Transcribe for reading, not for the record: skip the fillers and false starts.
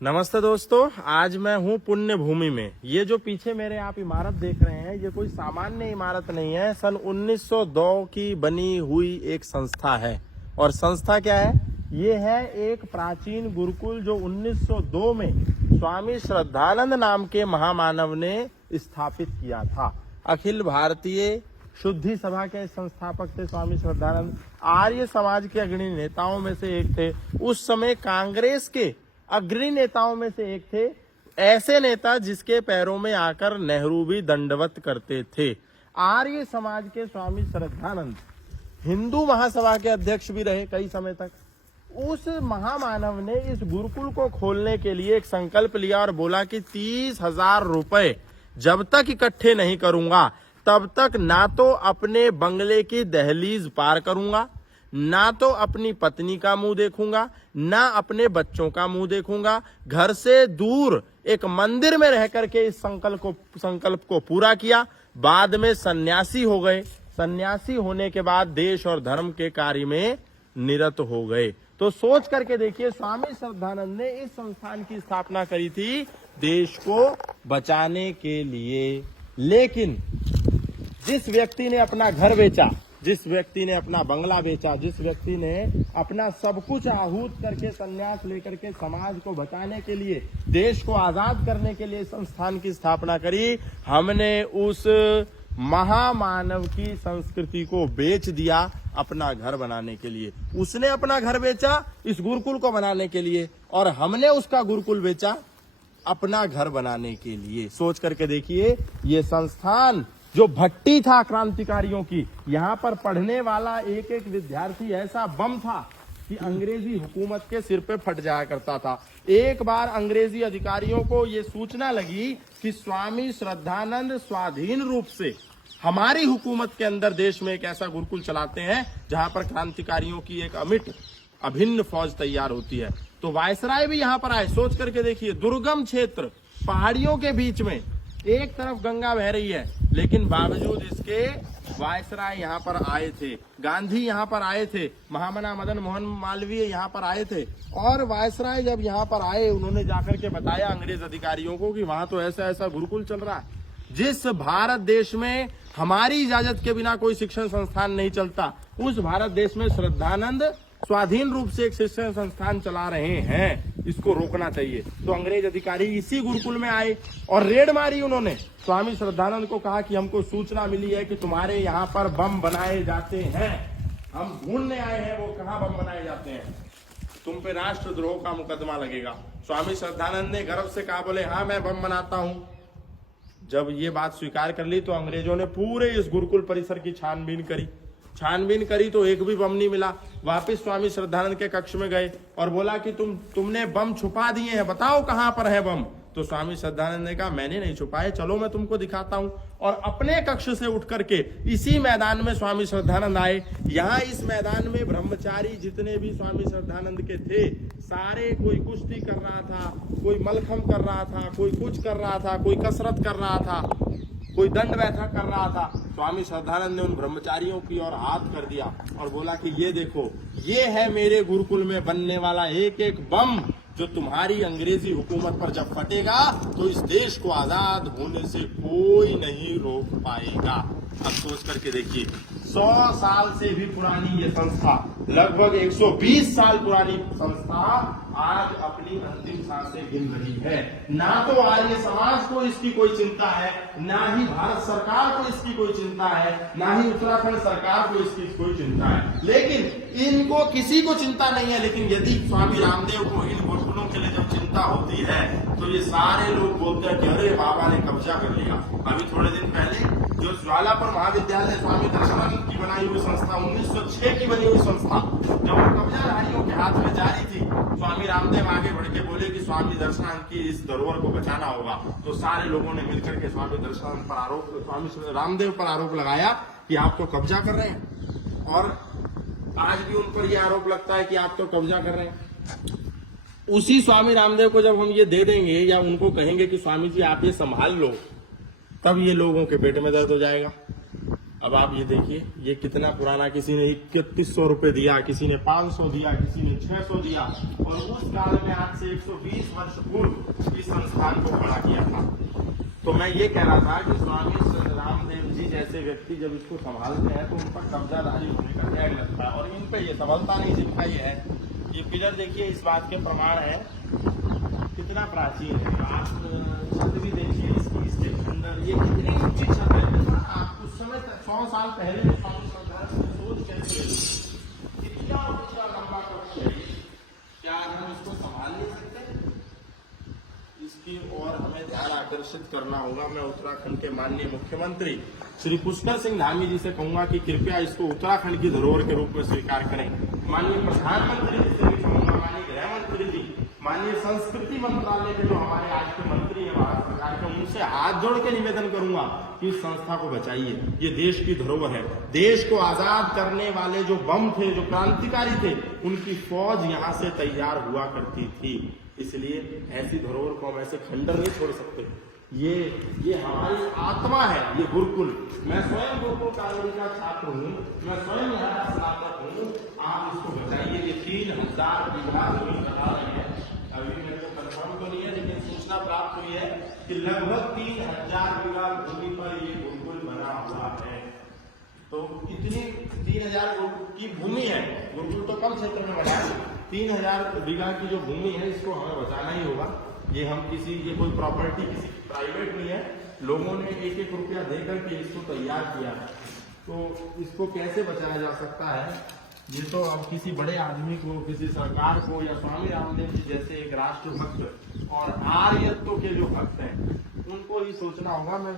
नमस्ते दोस्तों, आज मैं हूँ पुण्य भूमि में। ये जो पीछे मेरे आप इमारत देख रहे हैं, ये कोई सामान्य इमारत नहीं है। सन 1902 की बनी हुई एक संस्था है। और संस्था क्या है? ये है एक प्राचीन गुरुकुल जो 1902 में स्वामी श्रद्धानंद नाम के महामानव ने स्थापित किया था। अखिल भारतीय शुद्धि सभा के संस्थापक थे स्वामी श्रद्धानंद। आर्य समाज के अग्रणी नेताओं में से एक थे। उस समय कांग्रेस के अग्रणी नेताओं में से एक थे, ऐसे नेता जिसके पैरों में आकर नेहरू भी दंडवत करते थे। आर्य समाज के स्वामी श्रद्धानंद हिंदू महासभा के अध्यक्ष भी रहे कई समय तक। उस महामानव ने इस गुरुकुल को खोलने के लिए एक संकल्प लिया और बोला कि 30,000 रुपए जब तक इकट्ठे नहीं करूंगा तब तक ना तो अपने बंगले की दहलीज पार करूंगा, ना तो अपनी पत्नी का मुंह देखूंगा, ना अपने बच्चों का मुंह देखूंगा। घर से दूर एक मंदिर में रह करके इस संकल्प को पूरा किया। बाद में सन्यासी हो गए। सन्यासी होने के बाद देश और धर्म के कार्य में निरत हो गए। तो सोच करके देखिए, स्वामी श्रद्धानंद ने इस संस्थान की स्थापना करी थी देश को बचाने के लिए। लेकिन जिस व्यक्ति ने अपना घर बेचा, जिस व्यक्ति ने अपना बंगला बेचा, जिस व्यक्ति ने अपना सब कुछ आहूत करके संन्यास लेकर के समाज को बचाने के लिए, देश को आजाद करने के लिए संस्थान की स्थापना करी, हमने उस महामानव की संस्कृति को बेच दिया अपना घर बनाने के लिए। उसने अपना घर बेचा इस गुरुकुल को बनाने के लिए, और हमने उसका गुरुकुल बेचा अपना घर बनाने के लिए। सोच करके देखिए, ये संस्थान जो भट्टी था क्रांतिकारियों की, यहाँ पर पढ़ने वाला एक एक विद्यार्थी ऐसा बम था कि अंग्रेजी हुकूमत के सिर पे फट जाया करता था। एक बार अंग्रेजी अधिकारियों को ये सूचना लगी कि स्वामी श्रद्धानंद स्वाधीन रूप से हमारी हुकूमत के अंदर देश में एक ऐसा गुरुकुल चलाते हैं जहां पर क्रांतिकारियों की एक अमिट अभिन्न फौज तैयार होती है। तो वायसराय भी यहाँ पर आए। सोच करके देखिए, दुर्गम क्षेत्र, पहाड़ियों के बीच में, एक तरफ गंगा बह रही है, लेकिन बावजूद इसके वायसराय यहाँ पर आए थे। गांधी यहाँ पर आए थे, महामना मदन मोहन मालवीय यहाँ पर आए थे। और वायसराय जब यहाँ पर आए, उन्होंने जाकर के बताया अंग्रेज अधिकारियों को कि वहां तो ऐसा ऐसा गुरुकुल चल रहा है। जिस भारत देश में हमारी इजाजत के बिना कोई शिक्षण संस्थान नहीं चलता, उस भारत देश में श्रद्धानंद स्वाधीन रूप से एक शिक्षण संस्थान चला रहे हैं, इसको रोकना चाहिए। तो अंग्रेज अधिकारी इसी गुरुकुल में आए और रेड मारी। उन्होंने स्वामी श्रद्धानंद को कहा कि हमको सूचना मिली है कि तुम्हारे यहाँ पर बम बनाए जाते हैं, हम ढूंढने आए हैं वो कहाँ बम बनाए जाते हैं, तुम पे राष्ट्रद्रोह का मुकदमा लगेगा। स्वामी श्रद्धानंद ने गर्व से कहा, बोले हाँ मैं बम बनाता हूँ। जब ये बात स्वीकार कर ली तो अंग्रेजों ने पूरे इस गुरुकुल परिसर की छानबीन करी तो एक भी बम नहीं मिला। वापस स्वामी श्रद्धानंद के कक्ष में गए और बोला कि तुमने बम छुपा दिए हैं, बताओ कहां पर है बम। तो स्वामी श्रद्धानंद ने कहा, मैंने नहीं छुपाए, चलो मैं तुमको दिखाता हूं। और अपने कक्ष से उठ करके इसी मैदान में स्वामी श्रद्धानंद आए। यहाँ इस मैदान में ब्रह्मचारी जितने भी स्वामी श्रद्धानंद के थे, सारे, कोई कुश्ती कर रहा था, कोई मलखम कर रहा था, कोई कुछ कर रहा था, कोई कसरत कर रहा था, कोई दंड बैठक कर रहा था। स्वामी श्रद्धानंद ने उन ब्रह्मचारियों की ओर हाथ कर दिया और बोला कि ये देखो, ये है मेरे गुरुकुल में बनने वाला एक एक बम, जो तुम्हारी अंग्रेजी हुकूमत पर जब फटेगा तो इस देश को आजाद होने से कोई नहीं रोक पाएगा। अब सोच करके देखिए, 100 साल से भी पुरानी ये संस्था, लगभग 120 साल पुरानी संस्था आज अपनी अंतिम सांसें गिन रही है। ना तो आर्य समाज को इसकी कोई चिंता है, ना ही भारत सरकार को इसकी कोई चिंता है, ना ही उत्तराखंड सरकार को इसकी कोई चिंता है। लेकिन इनको किसी को चिंता नहीं है। लेकिन यदि स्वामी रामदेव को इन गुरुकुलों के लिए जब चिंता होती है तो ये सारे लोग बोलते हैं कि अरे बाबा ने कब्जा कर लिया। अभी थोड़े दिन पहले जो ज्वालापुर महाविद्यालय स्वामी दर्शनानंद की बनाई हुई संस्था, 1906 की बनी हुई संस्था, जब वो कब्जाधारियों के हाथ में जारी थी, स्वामी रामदेव आगे बढ़ के बोले कि स्वामी दर्शनानंद की इस धरोहर को बचाना होगा। तो सारे लोगों ने मिलकर के स्वामी दर्शनानंद पर स्वामी रामदेव पर आरोप लगाया कि आप तो कब्जा कर रहे हैं। और आज भी उन पर यह आरोप लगता है कि आप तो कब्जा कर रहे हैं। उसी स्वामी रामदेव को जब हम ये दे देंगे या उनको कहेंगे कि स्वामी जी आप ये संभाल लो, तब ये लोगों के पेट में दर्द हो जाएगा। अब आप ये देखिए, ये कितना पुराना, किसी ने 3100 रुपए दिया, किसी ने 500 दिया, किसी ने 600 दिया, और उस काल में आज से 120 वर्ष पूर्व इस संस्थान को खड़ा किया था। तो मैं ये कह रहा था कि स्वामी रामदेव जी जैसे व्यक्ति जब इसको संभालते हैं तो उन पर कब्जादारी होने का टैग लगता है, और इन पे ये संभलता नहीं। जिनका ये है, ये पिलर देखिए, इस बात के प्रमाण है कितना प्राचीन है। आप छत भी देखिए इसके अंदर, ये कितनी ऊंची छत है। आप उस समय 100 साल पहले स्वामी संस्थान की सोच कैसे है, कितना ऊंचा लंबा कक्ष है, क्या हम इसको संभाल नहीं सकते? इसकी ओर हमें ध्यान आकर्षित करना होगा। मैं उत्तराखंड के माननीय मुख्यमंत्री श्री पुष्कर सिंह धामी जी से कहूंगा कि कृपया इसको उत्तराखंड की धरोहर के रूप में स्वीकार करें। माननीय प्रधानमंत्री जी से भी कहूंगा, माननीय गृह मंत्री जी, माननीय संस्कृति मंत्रालय के जो हमारे आज के मंत्री हैं भारत सरकार के, उनसे हाथ जोड़ के निवेदन करूंगा कि इस संस्था को बचाइए। ये देश की धरोहर है। देश को आजाद करने वाले जो बम थे, जो क्रांतिकारी थे, उनकी फौज यहाँ से तैयार हुआ करती थी। इसलिए ऐसी धरोहर को हम ऐसे खंडर नहीं छोड़ सकते। ये हमारी आत्मा है, ये गुरुकुल। मैं स्वयं गुरुकुल कॉलोनी का छात्र हूँ, मैं स्वयं यहाँ का स्नातक हूँ। आप इसको बचाइए। ये 3000 बीघा जमीन बता रहे हैं, अभी मेरे को कंफर्म तो नहीं है, लेकिन सूचना प्राप्त हुई है कि लगभग 3000 बीघा भूमि पर ये गुरुकुल बना हुआ है। तो इतनी 3000 की भूमि है, गुरुकुल तो कम क्षेत्र में बना है। 3000 बीघा की जो भूमि है, इसको हमें बचाना ही होगा। ये हम ये कोई प्रॉपर्टी किसी प्राइवेट नहीं है, लोगों ने 1-1 रुपया देकर के इसको तैयार किया है। तो इसको कैसे बचाया जा सकता है, ये तो अब किसी बड़े आदमी को, किसी सरकार को, या स्वामी रामदेव जी जैसे एक राष्ट्रभक्त और आर्यत्व के जो भक्त हैं, उनको ही सोचना होगा। मैं